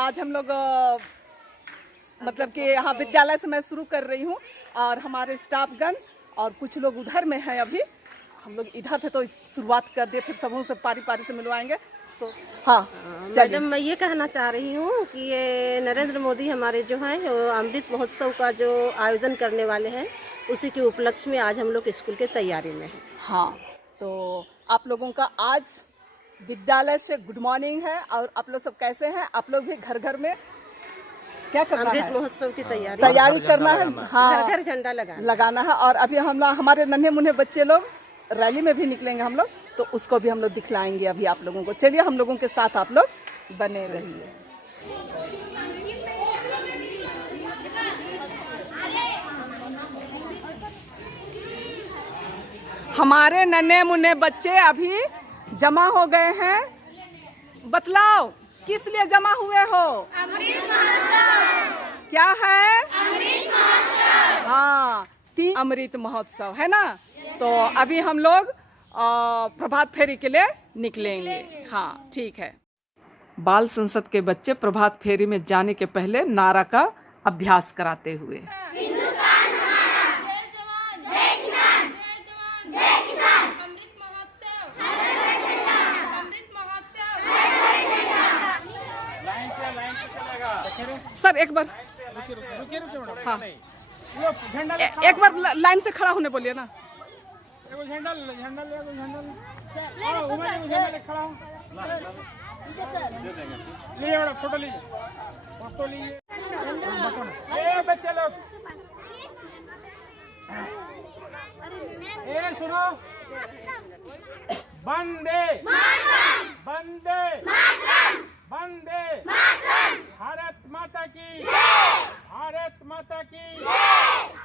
आज हम लोग मतलब कि यहाँ विद्यालय से मैं शुरू कर रही हूँ और हमारे स्टाफगण और कुछ लोग उधर में हैं। अभी हम लोग इधर थे तो शुरुआत कर दिए, फिर सबों से पारी पारी से मिलवाएंगे। तो हाँ मैडम, मैं ये कहना चाह रही हूँ कि ये नरेंद्र मोदी हमारे जो हैं वो अमृत महोत्सव का जो आयोजन करने वाले हैं, उसी के उपलक्ष्य में आज हम लोग स्कूल के तैयारी में हैं। हाँ, तो आप लोगों का आज विद्यालय से गुड मॉर्निंग है। और आप लोग सब कैसे हैं? आप लोग भी घर घर में क्या करना है? अमृत महोत्सव की तैयारी करना है। हाँ, घर घर झंडा लगाना है। और अभी हम लोग हमारे नन्हे मुन्ने बच्चे लोग रैली में भी निकलेंगे हम लोग, तो उसको भी हम लोग दिखलाएंगे अभी आप लोगों को। चलिए हम लोगों के साथ आप लोग बने रहिए। हमारे नन्हे मुन्ने बच्चे अभी जमा हो गए हैं। बतलाओ किस लिए जमा हुए हो? अमृत महोत्सव। क्या है? अमृत महोत्सव। हाँ, 3 अमृत महोत्सव है ना। तो अभी हम लोग प्रभात फेरी के लिए निकलेंगे। हाँ ठीक है। बाल संसद के बच्चे प्रभात फेरी में जाने के पहले नारा का अभ्यास कराते हुए हिंदुस्तान हमारा, जय जवान जय किसान, जय जवान जय किसान, अमृत महोत्सव, अमृत महोत्सव। लाइन से चलेगा। सर एक बार रुकिए हाँ वो झंडा एक बार लाइन से खड़ा होने बोलिए ना। एगो झंडा ले खड़ा हो। लिए बड़ा फोटो लीजिए। ए बच्चे लोग, ए सुनो, वंदे वंदे वंदे भारत माता की, भारत माता की।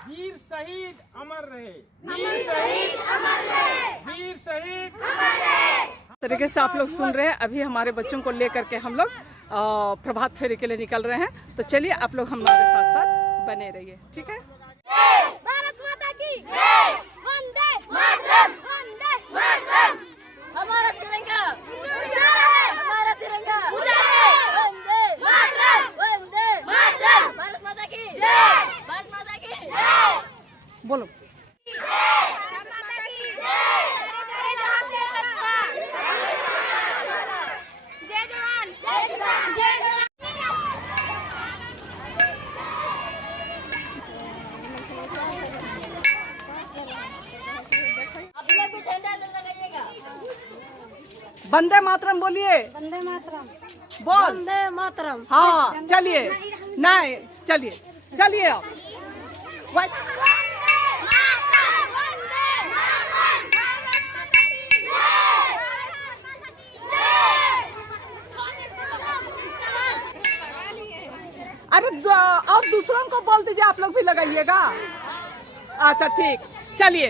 वीर शहीद अमर रहे, वीर शहीद अमर रहे, वीर शहीद अमर रहे। तरीके से आप लोग सुन रहे हैं। अभी हमारे बच्चों को लेकर के हम लोग प्रभात फेरी के लिए निकल रहे हैं। तो चलिए आप लोग हमारे साथ साथ बने रहिए, ठीक है। भारत माता की जय, वंदे मातरम, वंदे मातरम। हमारा तिरंगा ऊंचा है, हमारा तिरंगा ऊंचा है, वंदे मातरम, वंदे मातरम। भारत माता की जय, भारत माता की जय। बोलो। भारत माता की जय, जय जवान जय किसान, जय जवान। आप लोग भी झंडा लगाइएगा। वंदे मातरम बोलिए। वंदे मातरम, बोल। वंदे मातरम। हाँ चलिए, नहीं चलिए चलिए आप। अरे और दूसरों को बोल दीजिए, आप लोग भी लगाइएगा। अच्छा ठीक, चलिए।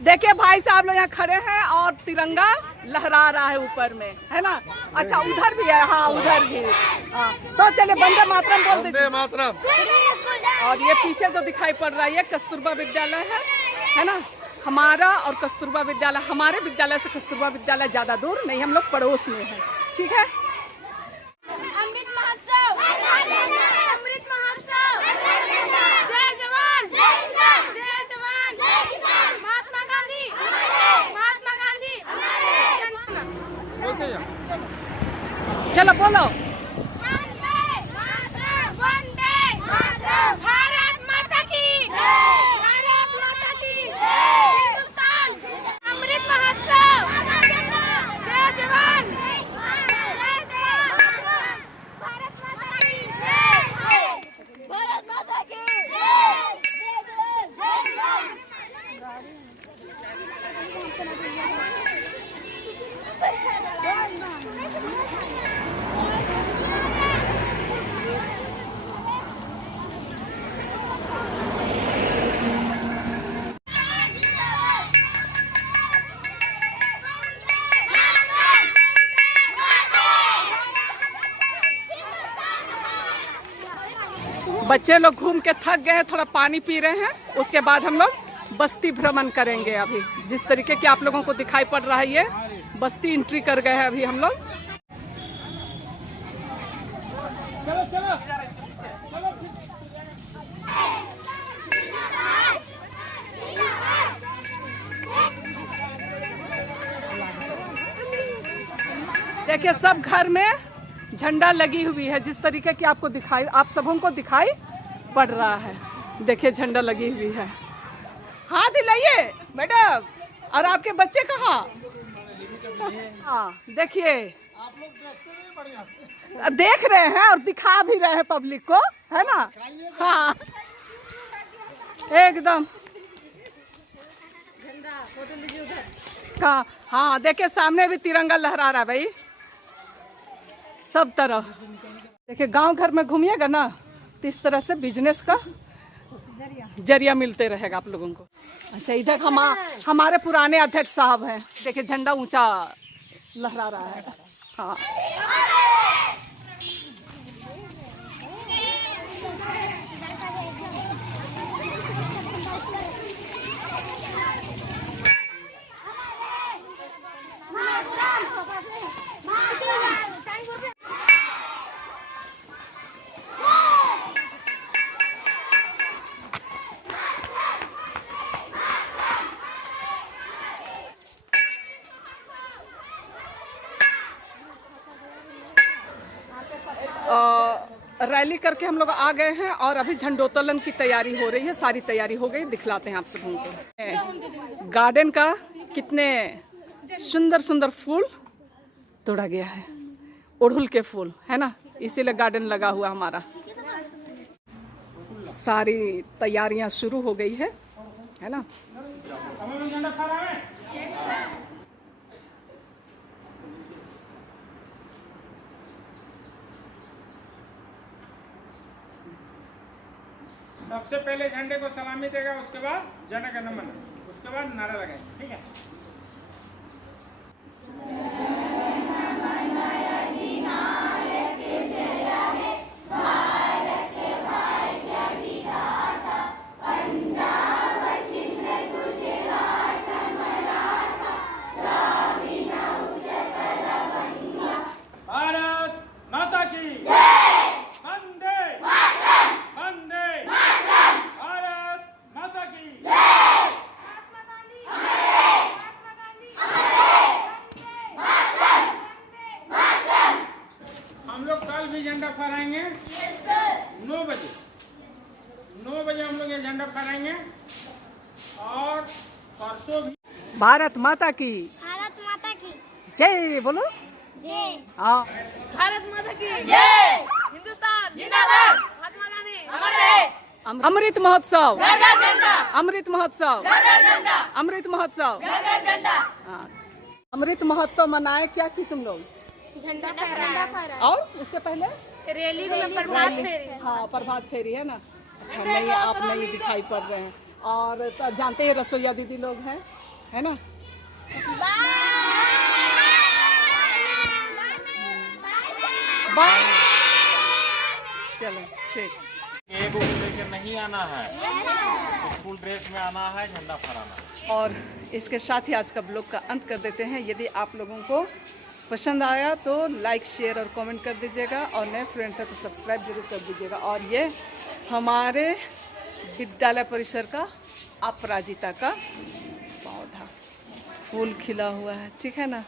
देखिए भाई साहब लोग यहाँ खड़े हैं और तिरंगा लहरा रहा है ऊपर में, है ना। अच्छा उधर भी है, हाँ उधर भी। हाँ तो चलिए वंदे मातरम बोल दीजिए। वंदे मातरम। और ये पीछे जो दिखाई पड़ रहा है ये कस्तूरबा विद्यालय है ना। हमारा और कस्तूरबा विद्यालय, हमारे विद्यालय से कस्तूरबा विद्यालय ज्यादा दूर नहीं, हम लोग पड़ोस में है, ठीक है। अमृत महोत्सव, अमृत महोत्सव। जय जवान जय किसान, जय जवान जय किसान। महात्मा गांधी, महात्मा गांधी। बोलते जाओ। चलो बोलो। वंदे मातरम, वंदे मातरम। भारत माता की जय, भारत माता की जय। हिंदुस्तान अमृत महोत्सव, जय जवान जय जवान। भारत माता की जय, भारत माता की जय, जय जवान जय जवान। बच्चे लोग घूम के थक गए हैं, थोड़ा पानी पी रहे हैं। उसके बाद हम लोग बस्ती भ्रमण करेंगे। अभी जिस तरीके की आप लोगों को दिखाई पड़ रहा है ये बस्ती एंट्री कर गए हैं अभी हम लोग। चलो चलो चलो। देखिए सब घर में झंडा लगी हुई है, जिस तरीके की आपको दिखाई, आप सबों को दिखाई पड़ रहा है। देखिए झंडा लगी हुई है। हाथ हिलाइए मैडम। और आपके बच्चे कहाँ? हाँ देखिए, देख रहे हैं और दिखा भी रहे हैं पब्लिक को, है ना? हाँ एकदम। हाँ देखिए सामने भी तिरंगा लहरा रहा है भाई, सब तरफ। देखिए गांव घर में घूमिएगा ना तो इस तरह से बिजनेस का जरिया मिलते रहेगा आप लोगों को। अच्छा इधर हमारे पुराने अध्यक्ष साहब हैं, देखिए झंडा ऊंचा लहरा रहा है। हाँ रैली करके हम लोग आ गए हैं और अभी झंडोत्तोलन की तैयारी हो रही है। सारी तैयारी हो गई, दिखलाते हैं आप सबों को। गार्डन का कितने सुंदर सुंदर फूल तोड़ा गया है, अड़हुल के फूल है ना, इसीलिए गार्डन लगा हुआ हमारा। सारी तैयारियां शुरू हो गई है ना। सबसे पहले झंडे को सलामी देगा, उसके बाद जन गण मन, उसके बाद नारा लगाएंगे। ठीक है। भारत माता की वंदे वंदे भारत माता की। हम लोग कल भी झंडा फहराएंगे 9 बजे। 9 बजे हम लोग ये झंडा फहराएंगे और परसों भी। भारत माता की भारत माता की जय बोलो। जय। हाँ भारत माता की जय। हिंदुस्तान जिंदाबाद। महात्मा गांधी अमर रहे। अमृत महोत्सव, घर घर झंडा, अमृत महोत्सव, घर घर झंडा, अमृत महोत्सव। घर घर झंडा। हाँ अमृत महोत्सव मनाए, क्या की तुम लोग? झंडा फहराया और उसके पहले रैली में प्रभात फेरी। हाँ प्रभात फेरी है ना। अच्छा नहीं आप नहीं दिखाई पड़ रहे हैं। और तो जानते हैं रसोईया दीदी लोग हैं, है ना। बाय। चलो ठीक। एक बुक लेकर नहीं आना है, स्कूल ड्रेस में आना है, झंडा फहराना है। और इसके साथ ही आज का ब्लॉग का अंत कर देते हैं। यदि आप लोगों को पसंद आया तो लाइक शेयर और कमेंट कर दीजिएगा, और नए फ्रेंड्स हैं तो सब्सक्राइब जरूर कर दीजिएगा। और ये हमारे विद्यालय परिसर का अपराजिता का पौधा फूल खिला हुआ है, ठीक है ना।